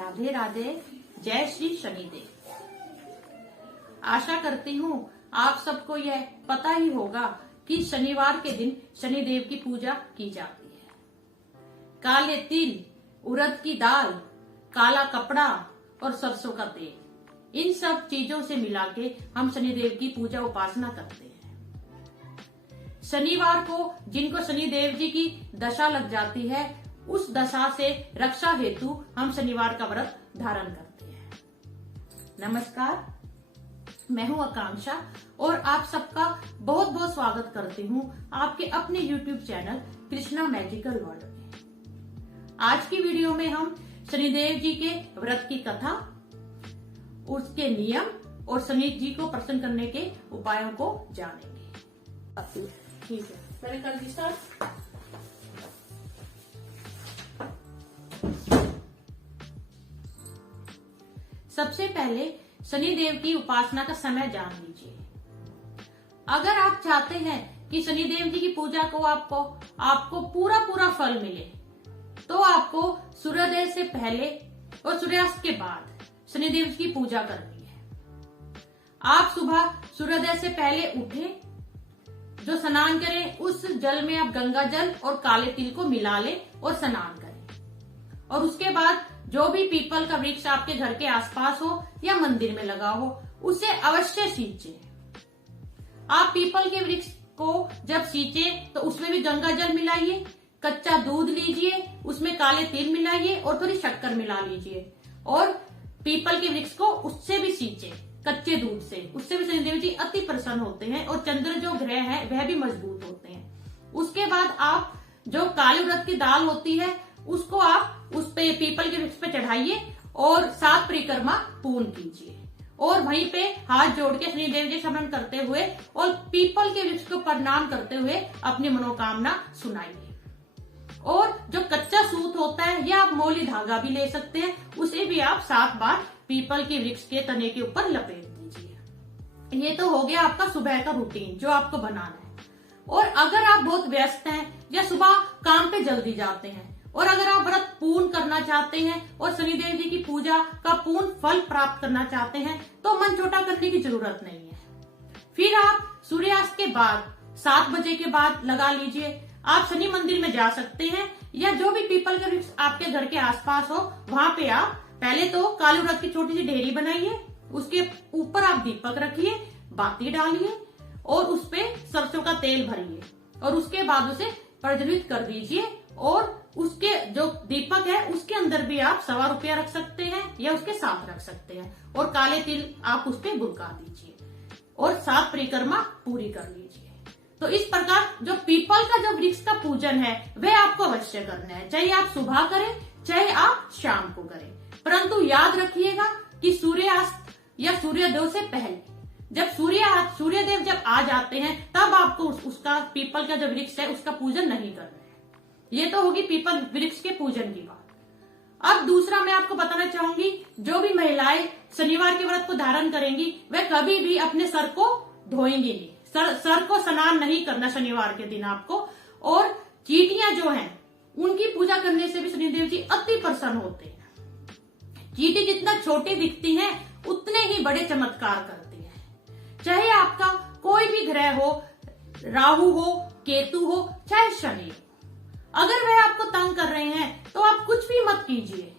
राधे राधे। जय श्री शनिदेव। आशा करती हूँ आप सबको यह पता ही होगा कि शनिवार के दिन शनिदेव की पूजा की जाती है। काले तिल, उड़द की दाल, काला कपड़ा और सरसों का तेल, इन सब चीजों से मिला के हम शनिदेव की पूजा उपासना करते हैं। शनिवार को जिनको शनिदेव जी की दशा लग जाती है, उस दशा से रक्षा हेतु हम शनिवार का व्रत धारण करते हैं। नमस्कार, मैं हूं आकांक्षा और आप सबका बहुत बहुत स्वागत करती हूं आपके अपने YouTube channel Krishna magical world में। आज की वीडियो में हम शनिदेव जी के व्रत की कथा, उसके नियम और शनि जी को प्रसन्न करने के उपायों को जानेंगे। ठीक है, पहले कर दी स्टार्ट। सबसे पहले शनिदेव की उपासना का समय जान लीजिए। अगर आप चाहते हैं कि शनिदेव जी की पूजा को आपको पूरा फल मिले, तो आपको सूर्योदय से पहले और सूर्यास्त के बाद शनिदेव जी की पूजा करनी है। आप सुबह सूर्योदय से पहले उठें, जो स्नान करें उस जल में आप गंगा जल और काले तिल को मिला लें और स्नान करें। और उसके बाद जो भी पीपल का वृक्ष आपके घर के आसपास हो या मंदिर में लगा हो, उसे अवश्य सींचे। आप पीपल के वृक्ष को जब सींचे तो उसमें भी गंगा जल मिलाइए, कच्चा दूध लीजिए, उसमें काले तिल मिलाइए और थोड़ी शक्कर मिला लीजिए और पीपल के वृक्ष को उससे भी सींचे, कच्चे दूध से। उससे भी शनिदेव जी अति प्रसन्न होते हैं और चंद्र जो ग्रह है वह भी मजबूत होते हैं। उसके बाद आप जो काले उड़द की दाल होती है उसको आप उस पे पीपल के वृक्ष पे चढ़ाइए और 7 परिक्रमा पूर्ण कीजिए और वहीं पे हाथ जोड़ के शनिदेव जी स्मरण करते हुए और पीपल के वृक्ष को प्रणाम करते हुए अपनी मनोकामना सुनाइए। और जो कच्चा सूत होता है या आप मोली धागा भी ले सकते हैं, उसे भी आप 7 बार पीपल के वृक्ष के तने के ऊपर लपेट दीजिए। ये तो हो गया आपका सुबह का रूटीन जो आपको बनाना है। और अगर आप बहुत व्यस्त हैं या सुबह काम पे जल्दी जाते हैं और अगर आप व्रत पूर्ण करना चाहते हैं और शनिदेव जी की पूजा का पूर्ण फल प्राप्त करना चाहते हैं, तो मन छोटा करने की जरूरत नहीं है। फिर आप सूर्यास्त के बाद 7 बजे के बाद लगा लीजिए। आप शनि मंदिर में जा सकते हैं या जो भी पीपल के वृक्ष आपके घर के आसपास हो, वहां पे आप पहले तो काले उड़द की छोटी सी ढेरी बनाइए, उसके ऊपर आप दीपक रखिए, बाती डालिए और उस पे सरसों का तेल भरिए और उसके बाद उसे प्रज्वलित कर दीजिए। और उसके जो दीपक है उसके अंदर भी आप 1.25 रुपया रख सकते हैं या उसके साथ रख सकते हैं और काले तिल आप उस पे बुलका दीजिए और 7 परिक्रमा पूरी कर लीजिए। तो इस प्रकार जो पीपल का जो वृक्ष का पूजन है वह आपको अवश्य करना है, चाहे आप सुबह करें चाहे आप शाम को करें। परंतु याद रखिएगा कि सूर्यास्त या सूर्योदय से पहले, जब सूर्यदेव जब आ जाते हैं तब आपको उसका पीपल का जो वृक्ष है उसका पूजन नहीं करना है। ये तो होगी पीपल वृक्ष के पूजन की बात। अब दूसरा मैं आपको बताना चाहूंगी, जो भी महिलाएं शनिवार के व्रत को धारण करेंगी वह कभी भी अपने सर को धोएंगी नहीं। सर को स्नान नहीं करना शनिवार के दिन आपको। और चींटियां जो हैं उनकी पूजा करने से भी शनिदेव जी अति प्रसन्न होते हैं। चींटी जितना छोटी दिखती है उतने ही बड़े चमत्कार करती है। चाहे आपका कोई भी ग्रह हो, राहु हो, केतु हो, चाहे शनि हो, अगर वह आपको तंग कर रहे हैं तो आप कुछ भी मत कीजिए।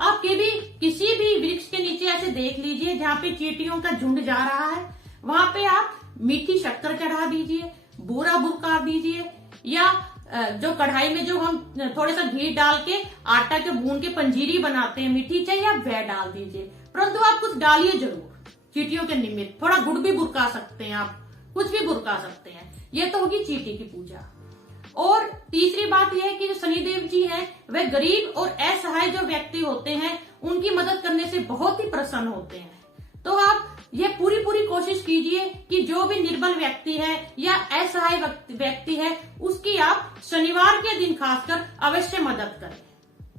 आप किसी भी वृक्ष के नीचे ऐसे देख लीजिए जहाँ पे चींटियों का झुंड जा रहा है, वहां पे आप मीठी शक्कर चढ़ा दीजिए, बूरा बुरका दीजिए या जो कढ़ाई में जो हम थोड़ा सा घी डाल के आटा के भून के पंजीरी बनाते हैं मीठी, चाहिए आप वह डाल दीजिए। परंतु आप कुछ डालिए जरूर चींटियों के निमित्त। थोड़ा गुड़ भी बुरका सकते हैं, आप कुछ भी बुरका सकते हैं। ये तो होगी चींटी की पूजा। और तीसरी बात यह है कि जो शनिदेव जी हैं वह गरीब और असहाय जो व्यक्ति होते हैं उनकी मदद करने से बहुत ही प्रसन्न होते हैं। तो आप ये पूरी कोशिश कीजिए कि जो भी निर्बल व्यक्ति है या असहाय व्यक्ति है उसकी आप शनिवार के दिन खासकर अवश्य मदद करें।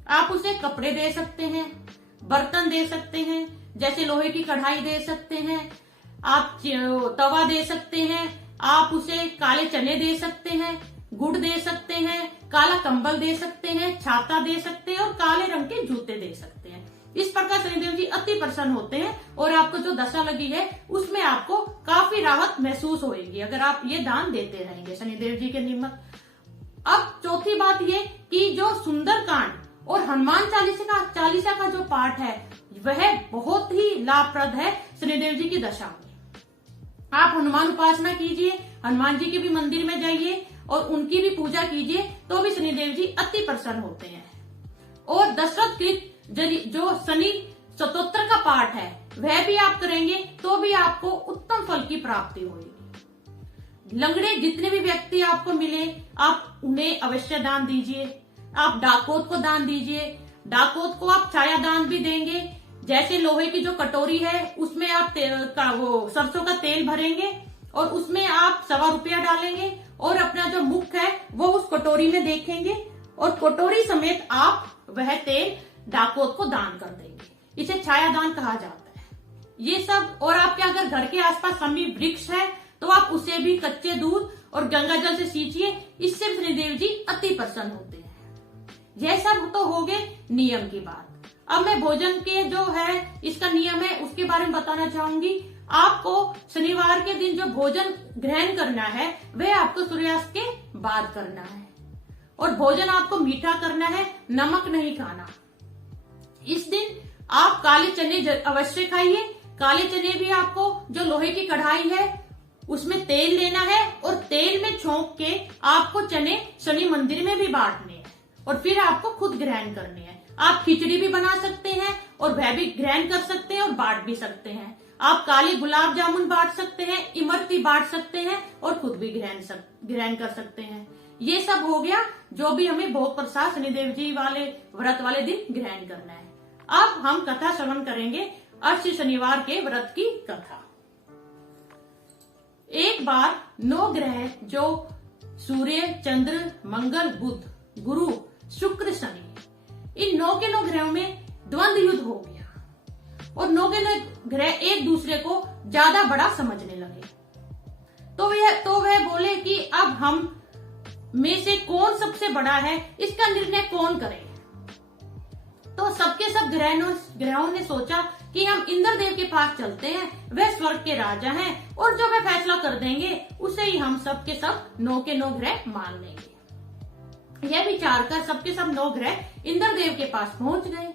आप उसे कपड़े दे सकते हैं, बर्तन दे सकते हैं, जैसे लोहे की कढ़ाई दे सकते हैं, आप तवा दे सकते हैं, आप उसे काले चने दे सकते हैं, गुड़ दे सकते हैं, काला कंबल दे सकते हैं, छाता दे सकते हैं और काले रंग के जूते दे सकते हैं। इस प्रकार शनिदेव जी अति प्रसन्न होते हैं और आपको जो दशा लगी है उसमें आपको काफी राहत महसूस होगी अगर आप ये दान देते रहेंगे शनिदेव जी के निमित्त। अब चौथी बात ये कि जो सुंदरकांड और हनुमान चालीसा का जो पाठ है वह बहुत ही लाभप्रद है शनिदेव जी की दशा में। आप हनुमान उपासना कीजिए, हनुमान जी के भी मंदिर में जाइए और उनकी भी पूजा कीजिए तो भी शनिदेव जी अति प्रसन्न होते हैं। और दशरथ कृत जो शनि स्तोत्र का पाठ है वह भी आप करेंगे तो भी आपको उत्तम फल की प्राप्ति होगी। लंगड़े जितने भी व्यक्ति आपको मिले आप उन्हें अवश्य दान दीजिए। आप डाकोत को दान दीजिए, डाकोत को आप छाया दान भी देंगे। जैसे लोहे की जो कटोरी है उसमें आप सरसों का तेल भरेंगे और उसमें आप ₹1.25 डालेंगे और अपना जो मुख है वो उस कटोरी में देखेंगे और कटोरी समेत आप वह तेल डाकोत को दान कर देंगे। इसे छाया दान कहा जाता है। ये सब, और आपके अगर घर के आसपास समीप वृक्ष है तो आप उसे भी कच्चे दूध और गंगा जल से सींचिए, इससे शनिदेव जी अति प्रसन्न होते हैं। यह सब तो हो गए नियम की बात। अब मैं भोजन के जो है इसका नियम है उसके बारे में बताना चाहूंगी। आपको शनिवार के दिन जो भोजन ग्रहण करना है वह आपको सूर्यास्त के बाद करना है और भोजन आपको मीठा करना है, नमक नहीं खाना। इस दिन आप काले चने अवश्य खाइए। काले चने भी आपको जो लोहे की कढ़ाई है उसमें तेल लेना है और तेल में छोंक के आपको चने शनि मंदिर में भी बांटने हैं और फिर आपको खुद ग्रहण करने हैं। आप खिचड़ी भी बना सकते हैं और वह भी ग्रहण कर सकते हैं और बांट भी सकते हैं। आप काले गुलाब जामुन बांट सकते हैं, इमरती बांट सकते हैं और खुद भी ग्रहण कर सकते हैं। ये सब हो गया जो भी हमें भोग प्रसाद शनिदेव जी वाले व्रत वाले दिन ग्रहण करना है। अब हम कथा श्रवण करेंगे अर्श शनिवार के व्रत की कथा। एक बार 9 ग्रह जो सूर्य, चंद्र, मंगल, बुध, गुरु, शुक्र, शनि, इन 9 के 9 ग्रहों में द्वंद्व युद्ध हो गया और 9 के 9 ग्रह एक दूसरे को ज्यादा बड़ा समझने लगे। तो वह बोले कि अब हम में से कौन सबसे बड़ा है, इसका निर्णय कौन करे। तो सबके सब ग्रहों ने सोचा कि हम इंद्रदेव के पास चलते हैं, वह स्वर्ग के राजा हैं और जो वह फैसला कर देंगे उसे ही हम सब के सब 9 के 9 ग्रह मान लेंगे। यह विचार कर सबके सब 9 ग्रह इंद्रदेव के पास पहुंच गए।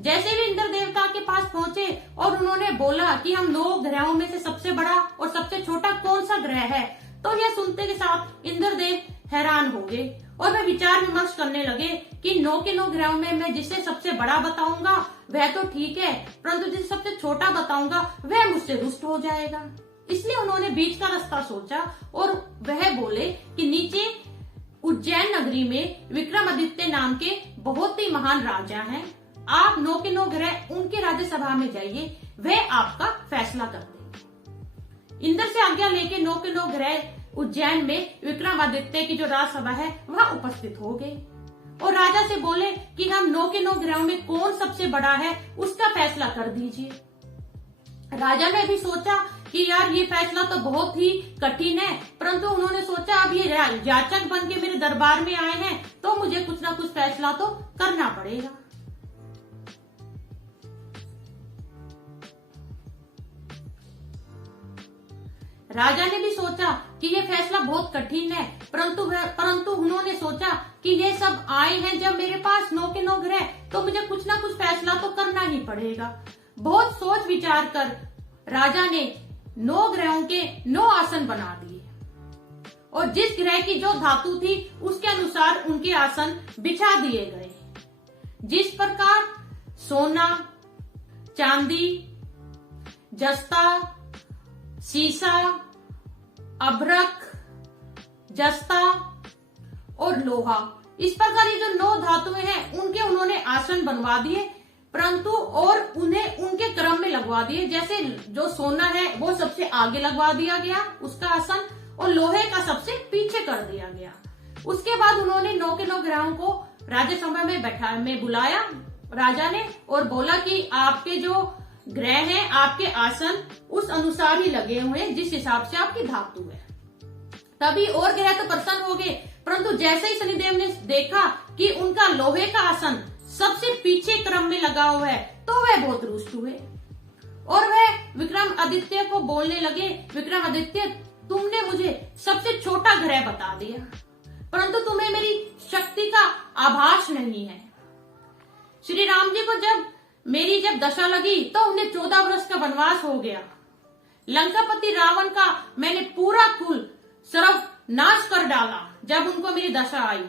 जैसे भी इंद्र देवता के पास पहुंचे और उन्होंने बोला कि हम 9 ग्रहों में से सबसे बड़ा और सबसे छोटा कौन सा ग्रह है, तो यह सुनते के साथ इंद्रदेव हैरान हो गए और वे विचार विमर्श करने लगे कि 9 के 9 ग्रहों में मैं जिसे सबसे बड़ा बताऊंगा वह तो ठीक है, परंतु जिसे सबसे छोटा बताऊंगा वह मुझसे रुष्ट हो जाएगा। इसलिए उन्होंने बीच का रास्ता सोचा और वह बोले कि नीचे उज्जैन नगरी में विक्रमादित्य नाम के बहुत ही महान राजा हैं, आप 9 के 9 ग्रह उनके राज्यसभा में जाइए, वह आपका फैसला कर देंगे। इंद्र से आज्ञा लेके 9 के 9 ग्रह उज्जैन में विक्रमादित्य की जो राजसभा है वह उपस्थित हो गए और राजा से बोले कि हम 9 के 9 ग्रहों में कौन सबसे बड़ा है उसका फैसला कर दीजिए। राजा ने भी सोचा कि यार ये फैसला तो बहुत ही कठिन है, परंतु उन्होंने सोचा अब ये याचक बन के मेरे दरबार में आए हैं तो मुझे कुछ ना कुछ फैसला तो करना पड़ेगा। राजा ने भी सोचा कि यह फैसला बहुत कठिन है, परंतु उन्होंने सोचा कि ये सब आए हैं जब मेरे पास 9 के 9 ग्रह, तो मुझे कुछ ना कुछ फैसला तो करना ही पड़ेगा। बहुत सोच विचार कर राजा ने 9 ग्रहों के 9 आसन बना दिए और जिस ग्रह की जो धातु थी उसके अनुसार उनके आसन बिछा दिए गए। जिस प्रकार सोना, चांदी, जस्ता, सीसा, अभ्रक, जस्ता और लोहा, इस प्रकार ये जो 9 धातुएं हैं उनके उन्होंने आसन बनवा दिए, परंतु और उन्हें उनके क्रम में लगवा दिए। जैसे जो सोना है वो सबसे आगे लगवा दिया गया उसका आसन और लोहे का सबसे पीछे कर दिया गया। उसके बाद उन्होंने 9 के 9 ग्रहों को राज्यसभा में बुलाया राजा ने और बोला कि आपके जो ग्रह हैं, आपके आसन उस अनुसार ही लगे हुए हैं जिस हिसाब से आपकी धातु है। तभी और ग्रह तो प्रसन्न हो गए, परंतु जैसे ही शनिदेव ने देखा कि उनका लोहे का आसन सबसे पीछे क्रम में लगा हुआ है, वह बहुत रुष्ट हुए और वह विक्रमादित्य को बोलने लगे, विक्रमादित्य, तुमने मुझे सबसे छोटा ग्रह बता दिया, परंतु तुम्हें मेरी शक्ति का आभास नहीं है। श्री राम जी को जब मेरी दशा लगी तो उन्हें 14 वर्ष का वनवास हो गया। लंकापति रावण का मैंने पूरा कुल सर्वनाश कर डाला जब उनको मेरी दशा आई।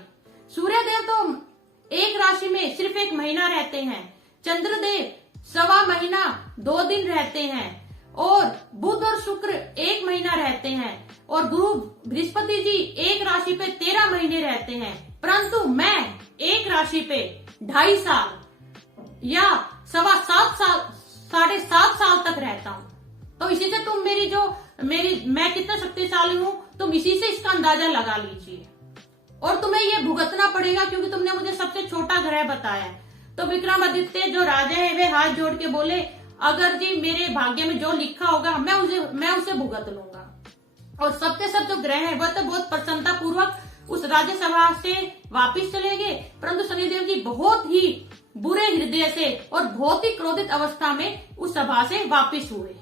सूर्यदेव तो एक राशि में सिर्फ 1 महीना रहते हैं, चंद्रदेव 1.25 महीना 2 दिन रहते हैं और बुध और शुक्र 1 महीना रहते हैं और गुरु बृहस्पति जी एक राशि पे 13 महीने रहते हैं, परंतु मैं एक राशि पे 2.5 साल या 7.25 साल 7.5 साल तक रहता हूँ। तो इसी से तुम मैं कितना शक्तिशाली हूँ, तुम इसी से इसका अंदाजा लगा लीजिए और तुम्हें ये भुगतना पड़ेगा क्योंकि तुमने मुझे सबसे छोटा ग्रह बताया है। तो विक्रमादित्य जो राजा है वे हाथ जोड़ के बोले, अगर जी मेरे भाग्य में जो लिखा होगा मैं उसे भुगत लूंगा। और सबके सब जो ग्रह है वह तो बहुत प्रसन्नता पूर्वक उस राज्यसभा से वापिस चले गए, परंतु शनिदेव जी बहुत ही बुरे हृदय से और बहुत ही क्रोधित अवस्था में उस सभा से वापिस हुए।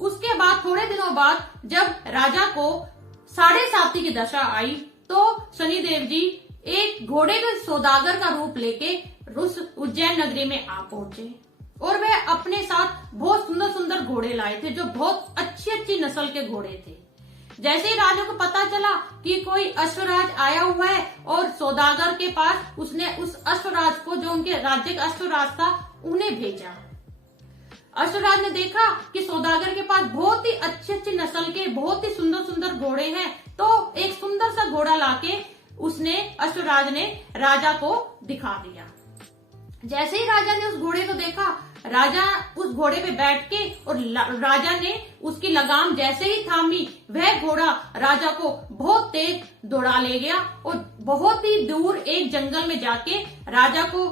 उसके बाद थोड़े दिनों बाद जब राजा को 7.5 की दशा आई तो शनिदेव जी एक घोड़े के सौदागर का रूप लेके उज्जैन नगरी में आ पहुंचे और वह अपने साथ बहुत सुंदर सुंदर घोड़े लाए थे जो बहुत अच्छी अच्छी नस्ल के घोड़े थे। जैसे ही राजा को पता चला कि कोई अश्वराज आया हुआ है और सौदागर के पास उसने उस अश्वराज को, जो उनके राज्य का अश्वराज था, उन्हें भेजा। अश्वराज ने देखा कि सौदागर के पास बहुत ही अच्छी अच्छी नस्ल के बहुत ही सुंदर सुंदर घोड़े हैं, तो एक सुंदर सा घोड़ा लाके अश्वराज ने राजा को दिखा दिया। जैसे ही राजा ने उस घोड़े को देखा, राजा उस घोड़े पे बैठ के और राजा ने उसकी लगाम जैसे ही थामी, वह घोड़ा राजा को बहुत तेज दौड़ा ले गया और बहुत ही दूर एक जंगल में जाके राजा को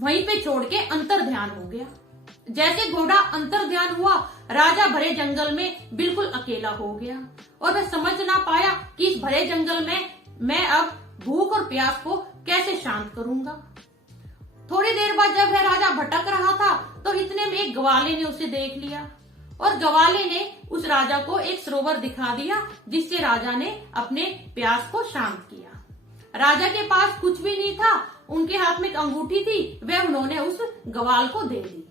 वहीं पे छोड़ के अंतर ध्यान हो गया। जैसे घोड़ा अंतर ध्यान हुआ, राजा भरे जंगल में बिल्कुल अकेला हो गया और वह समझ ना पाया कि इस भरे जंगल में मैं अब भूख और प्यास को कैसे शांत करूंगा। थोड़ी देर बाद जब वह राजा भटक रहा था तो इतने में एक ग्वाले ने उसे देख लिया और ग्वाले ने उस राजा को एक सरोवर दिखा दिया जिससे राजा ने अपने प्यास को शांत किया। राजा के पास कुछ भी नहीं था, उनके हाथ में एक अंगूठी थी, वह उन्होंने उस ग्वाल को दे दी।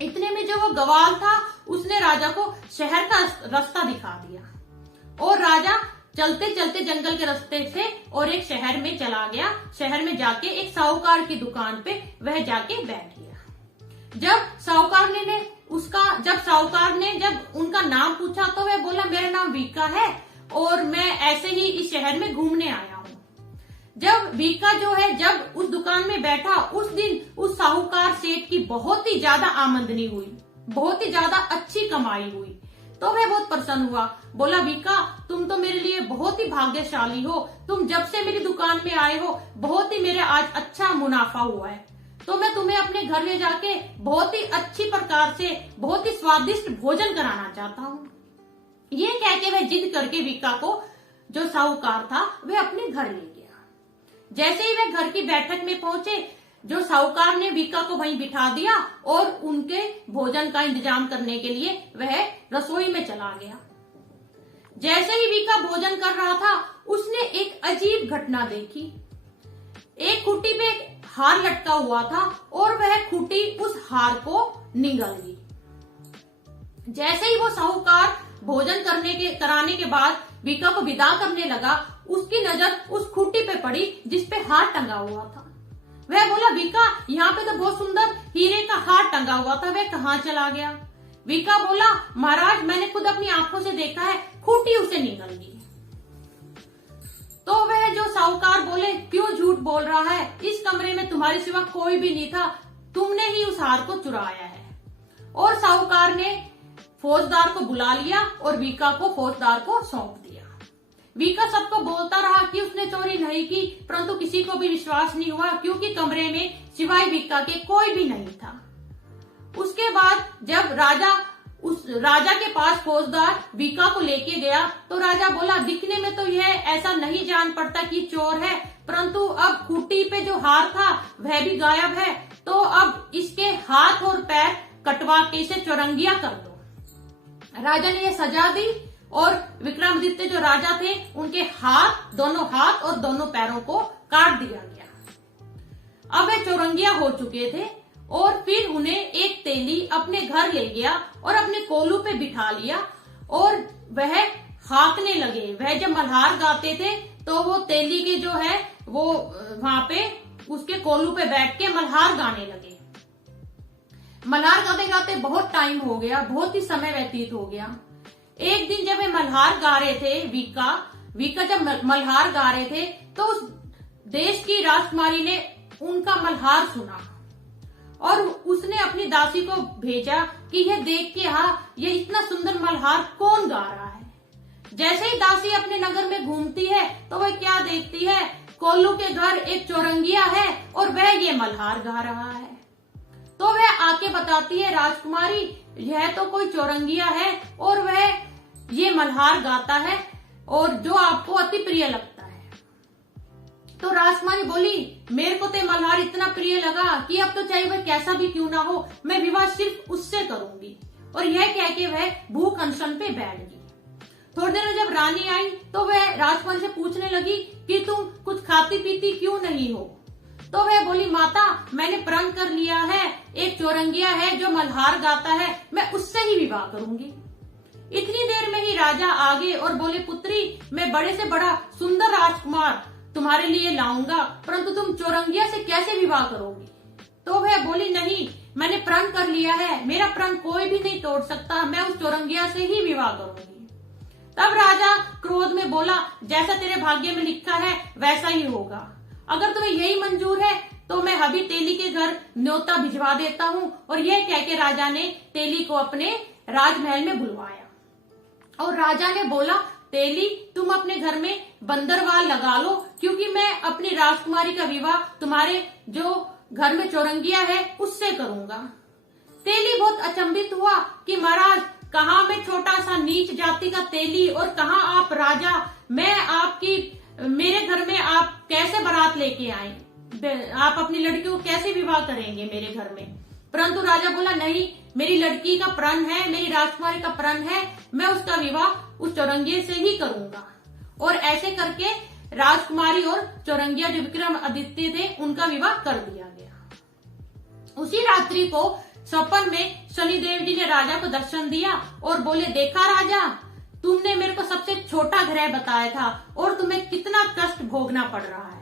इतने में जो वो ग्वाल था उसने राजा को शहर का रास्ता दिखा दिया और राजा चलते चलते जंगल के रास्ते से और एक शहर में चला गया। शहर में जाके एक साहूकार की दुकान पे वह जाके बैठ गया। जब साहूकार ने जब उनका नाम पूछा तो वह बोला, मेरा नाम वीका है और मैं ऐसे ही इस शहर में घूमने आया हूँ। जब वीका जो है जब उस दुकान में बैठा, उस दिन उस साहूकार सेठ की बहुत ही ज्यादा आमदनी हुई, बहुत ही ज्यादा अच्छी कमाई हुई, तो वह बहुत प्रसन्न हुआ। बोला, वीका, तुम तो मेरे लिए बहुत ही भाग्यशाली हो, तुम जब से मेरी दुकान में आए हो बहुत ही मेरे आज अच्छा मुनाफा हुआ है, तो मैं तुम्हें अपने घर ले जाके बहुत ही अच्छी प्रकार से बहुत ही स्वादिष्ट भोजन कराना चाहता हूँ। ये कह के वह जिद करके वीका को, जो साहूकार था, वह अपने घर ले गया। जैसे ही वह घर की बैठक में पहुंचे, जो साहूकार ने वीका को वहीं बिठा दिया और उनके भोजन का इंतजाम करने के लिए वह रसोई में चला गया। जैसे ही वीका भोजन कर रहा था, उसने एक अजीब घटना देखी। एक खूंटी पे एक हार लटका हुआ था और वह खूंटी उस हार को निगल गई। जैसे ही वो साहूकार भोजन कराने के बाद वीका को विदा करने लगा, उसकी नजर उस खूंटी पे पड़ी जिसपे हार टंगा हुआ था। वह बोला, वीका, यहाँ पे तो बहुत सुंदर हीरे का हार टंगा हुआ था, वह कहाँ चला गया? वीका बोला, महाराज, मैंने खुद अपनी आंखों से देखा है, खूंटी उसे निगल गई। तो वह जो साहूकार बोले, क्यों झूठ बोल रहा है? इस कमरे में तुम्हारे सिवा कोई भी नहीं था, तुमने ही उस हार को चुराया है। और साहूकार ने फौजदार को बुला लिया और वीका को फौजदार को सौंप दिया। वीका सबको बोलता रहा कि उसने चोरी नहीं की, परंतु किसी को भी विश्वास नहीं हुआ क्योंकि कमरे में सिवाय वीका के कोई भी नहीं था। उसके बाद जब राजा के पास फौजदार वीका को लेके गया तो राजा बोला, दिखने में तो यह ऐसा नहीं जान पड़ता कि चोर है, परंतु अब खूंटी पे जो हार था वह भी गायब है, तो अब इसके हाथ और कटवा के इसे चौरंगिया कर दो। राजा ने यह सजा दी और विक्रमादित्य जो राजा थे उनके दोनों हाथ और दोनों पैरों को काट दिया गया। अब वे चौरंगिया हो चुके थे और फिर उन्हें एक तेली अपने घर ले गया और अपने कोलू पे बिठा लिया और वह हाँकने लगे। वह जब मल्हार गाते थे तो वो तेली के जो है वो वहां पे उसके कोलू पे बैठ के मल्हार गाने लगे। मल्हार गाते गाते बहुत टाइम हो गया, बहुत ही समय व्यतीत हो गया। एक दिन जब वे मल्हार गा रहे थे, वीका जब मल्हार गा रहे थे तो उस देश की राजकुमारी ने उनका मल्हार सुना और उसने अपनी दासी को भेजा कि यह देख के ये इतना सुंदर मल्हार कौन गा रहा है। जैसे ही दासी अपने नगर में घूमती है तो वह क्या देखती है, कोल्लू के घर एक चौरंगिया है और वह ये मल्हार गा रहा है। तो वह आके बताती है, राजकुमारी यह तो कोई चौरंगिया है और वह ये मल्हार गाता है और जो आपको अति प्रिय लगता है। तो राजकुमारी बोली, मेरे को तो मल्हार इतना प्रिय लगा कि अब तो चाहे वह कैसा भी क्यों ना हो, मैं विवाह सिर्फ उससे करूंगी। और यह कह के वह भूख अनशन पे बैठ गई। थोड़ी देर में जब रानी आई तो वह राजकुमारी से पूछने लगी कि तुम कुछ खाती पीती क्यों नहीं हो। तो वह बोली, माता मैंने प्रण कर लिया है, एक चौरंगिया है जो मल्हार गाता है, मैं उससे ही विवाह करूंगी। इतनी देर में ही राजा आ गए और बोले, पुत्री मैं बड़े से बड़ा सुंदर राजकुमार तुम्हारे लिए लाऊंगा, परंतु तुम चौरंगिया से कैसे विवाह करोगी। तो वह बोली, नहीं मैंने प्रण कर लिया है, मेरा प्रण कोई भी नहीं तोड़ सकता, मैं उस चौरंगिया से ही विवाह करूंगी। तब राजा क्रोध में बोला, जैसा तेरे भाग्य में लिखा है वैसा ही होगा, अगर तुम्हें यही मंजूर है तो मैं अभी तेली के घर न्योता भिजवा देता हूँ। और यह कह के राजा ने तेली को अपने राजमहल में बुलवाया और राजा ने बोला, तेली तुम अपने घर में बंदरवाल लगा लो, क्योंकि मैं अपनी राजकुमारी का विवाह तुम्हारे जो घर में चौरंगिया है उससे करूंगा। तेली बहुत अचंभित हुआ कि महाराज कहाँ मैं छोटा सा नीच जाति का तेली और कहाँ आप राजा, मैं आपकी मेरे घर में आप कैसे बारात लेके आए, आप अपनी लड़की को कैसे विवाह करेंगे मेरे घर में। परंतु राजा बोला, नहीं मेरी लड़की का प्रण है, मेरी राजकुमारी का प्रण है, मैं उसका विवाह उस चौरंगिया से ही करूंगा। और ऐसे करके राजकुमारी और चौरंगिया जो विक्रमादित्य थे उनका विवाह कर दिया गया। उसी रात्रि को स्वप्न में शनिदेव जी ने राजा को दर्शन दिया और बोले, देखा राजा तुमने मेरे को सबसे छोटा ग्रह बताया था और तुम्हें कितना कष्ट भोगना पड़ रहा है।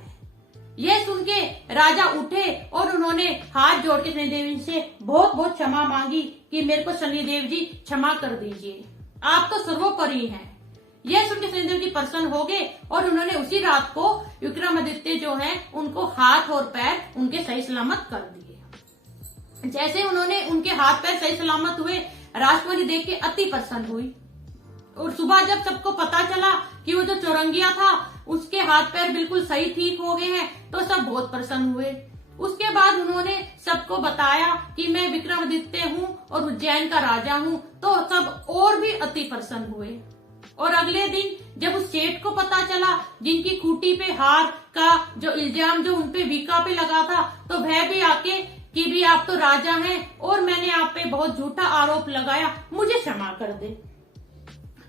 यह सुन के राजा उठे और उन्होंने हाथ जोड़ के शनिदेव जी से बहुत बहुत क्षमा मांगी कि मेरे को शनिदेव जी क्षमा कर दीजिए, आप तो सर्वोपरि हैं। यह सुन के शनिदेव जी प्रसन्न हो गए और उन्होंने उसी रात को विक्रमादित्य जो है उनको हाथ और पैर उनके सही सलामत कर दिए। जैसे उन्होंने उनके हाथ पैर सही सलामत हुए, राजकुमारी देख के अति प्रसन्न हुई और सुबह जब सबको पता चला कि वो जो चौरंगिया था उसके हाथ पैर बिल्कुल सही ठीक हो गए हैं तो सब बहुत प्रसन्न हुए। उसके बाद उन्होंने सबको बताया कि मैं विक्रमादित्य हूँ और उज्जैन का राजा हूँ, तो सब और भी अति प्रसन्न हुए। और अगले दिन जब उस सेठ को पता चला जिनकी खूंटी पे हार का जो इल्जाम जो उनपे वीका पे लगा था, तो वह भी आके कि भी आप तो राजा हैं और मैंने आप पे बहुत झूठा आरोप लगाया, मुझे क्षमा कर दे।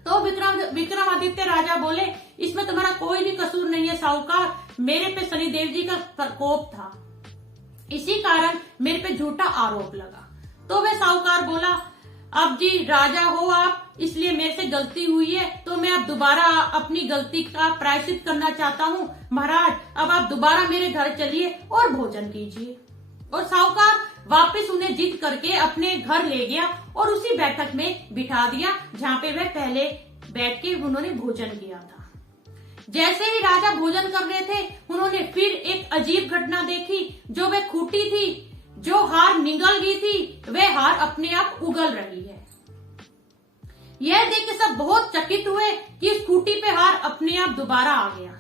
तो विक्रमादित्य राजा बोले, इसमें तुम्हारा कोई भी कसूर नहीं है साहूकार, मेरे पे शनिदेव जी का प्रकोप था, इसी कारण मेरे पे झूठा आरोप लगा। तो वह साहूकार बोला, अब जी राजा हो आप, इसलिए मेरे से गलती हुई है तो मैं अब दोबारा अपनी गलती का प्रायश्चित करना चाहता हूँ। महाराज अब आप दोबारा मेरे घर चलिए और भोजन कीजिए। और साहूकार वापस उन्हें जीत करके अपने घर ले गया और उसी बैठक में बिठा दिया जहाँ पे वह पहले बैठ के उन्होंने भोजन किया था। जैसे ही राजा भोजन कर रहे थे उन्होंने फिर एक अजीब घटना देखी। जो वह खूंटी थी, जो हार निगल गई थी, वह हार अपने आप उगल रही है। यह देख के सब बहुत चकित हुए कि इस खूंटी पे हार अपने आप दोबारा आ गया।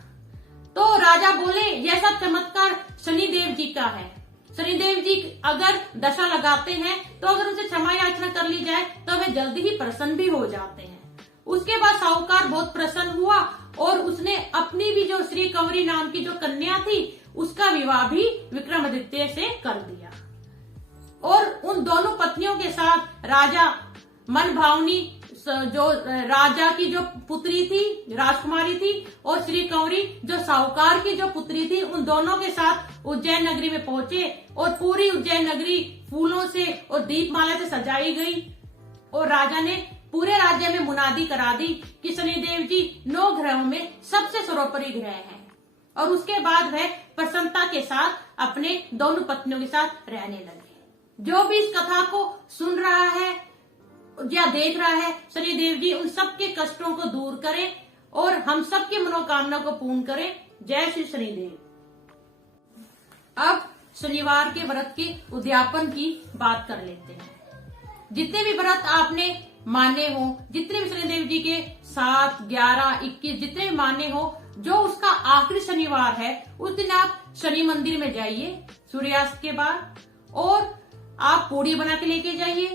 तो राजा बोले, यह सब चमत्कार शनिदेव जी का है। शनिदेव जी अगर दशा लगाते हैं तो अगर उनसे क्षमा याचना कर ली जाए तो वे जल्दी ही प्रसन्न भी हो जाते हैं। उसके बाद साहूकार बहुत प्रसन्न हुआ और उसने अपनी भी जो श्री कंवरी नाम की जो कन्या थी उसका विवाह भी विक्रमादित्य से कर दिया। और उन दोनों पत्नियों के साथ राजा मनभावनी जो राजा की जो पुत्री थी, राजकुमारी थी, और श्री कंवरी जो साहूकार की जो पुत्री थी, उन दोनों के साथ उज्जैन नगरी में पहुंचे और पूरी उज्जैन नगरी फूलों से और दीपमाला से सजाई गई। और राजा ने पूरे राज्य में मुनादी करा दी कि शनिदेव जी 9 ग्रहों में सबसे सर्वोपरि ग्रह हैं। और उसके बाद वह प्रसन्नता के साथ अपने दोनों पत्नियों के साथ रहने लगे। जो भी इस कथा को सुन रहा है या देख रहा है, शनिदेव जी उन सबके कष्टों को दूर करें और हम सबकी मनोकामना को पूर्ण करें। जय श्री शनिदेव। अब शनिवार के व्रत के उद्यापन की बात कर लेते हैं। जितने भी व्रत आपने माने हो, जितने भी शनिदेव जी के 7, 11, 21 जितने भी माने हो, जो उसका आखिरी शनिवार है उस दिन आप शनि मंदिर में जाइए सूर्यास्त के बाद, और आप पूड़ी बना के लेके जाइए,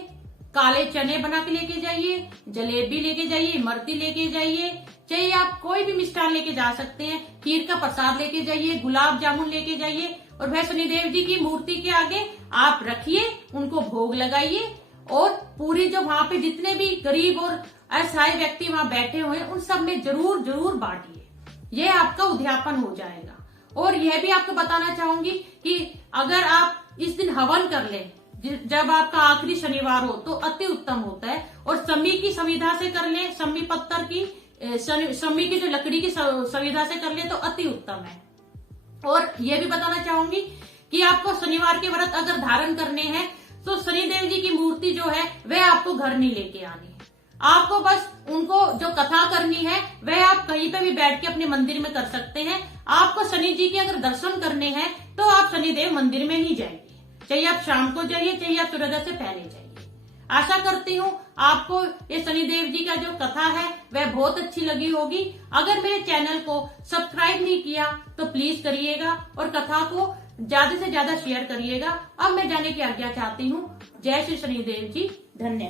काले चने बना के लेके जाइए, जलेबी लेके जाइए, इमरती लेके जाइए, चाहिए आप कोई भी मिष्ठान लेके जा सकते हैं, खीर का प्रसाद लेके जाइए, गुलाब जामुन लेके जाइए, और वह शनिदेव जी की मूर्ति के आगे आप रखिए, उनको भोग लगाइए, और पूरी जो वहां पे जितने भी गरीब और असहाय व्यक्ति वहां बैठे हुए हैं उन सब में जरूर जरूर बांटिए। यह आपका उद्यापन हो जाएगा। और यह भी आपको बताना चाहूंगी कि अगर आप इस दिन हवन कर लें जब आपका आखिरी शनिवार हो तो अति उत्तम होता है। और समी की संविधा से कर लें, समी पत्थर की समी की जो लकड़ी की संविधा से कर लें तो अति उत्तम है। और यह भी बताना चाहूंगी कि आपको शनिवार के व्रत अगर धारण करने हैं तो शनिदेव जी की मूर्ति जो है वह आपको घर नहीं लेके आनी है। आपको बस उनको जो कथा करनी है वह आप कहीं पे भी बैठ के अपने मंदिर में कर सकते हैं। आपको शनि जी के अगर दर्शन करने हैं तो आप शनिदेव मंदिर में ही जाइए, चाहिए आप शाम को जाइए, चाहिए आप सूर्योदय से पहले जाइए। आशा करती हूँ आपको ये शनिदेव जी का जो कथा है वह बहुत अच्छी लगी होगी। अगर मेरे चैनल को सब्सक्राइब नहीं किया तो प्लीज करिएगा और कथा को ज्यादा से ज्यादा शेयर करिएगा। अब मैं जाने की आज्ञा चाहती हूँ। जय श्री शनिदेव जी, धन्यवाद।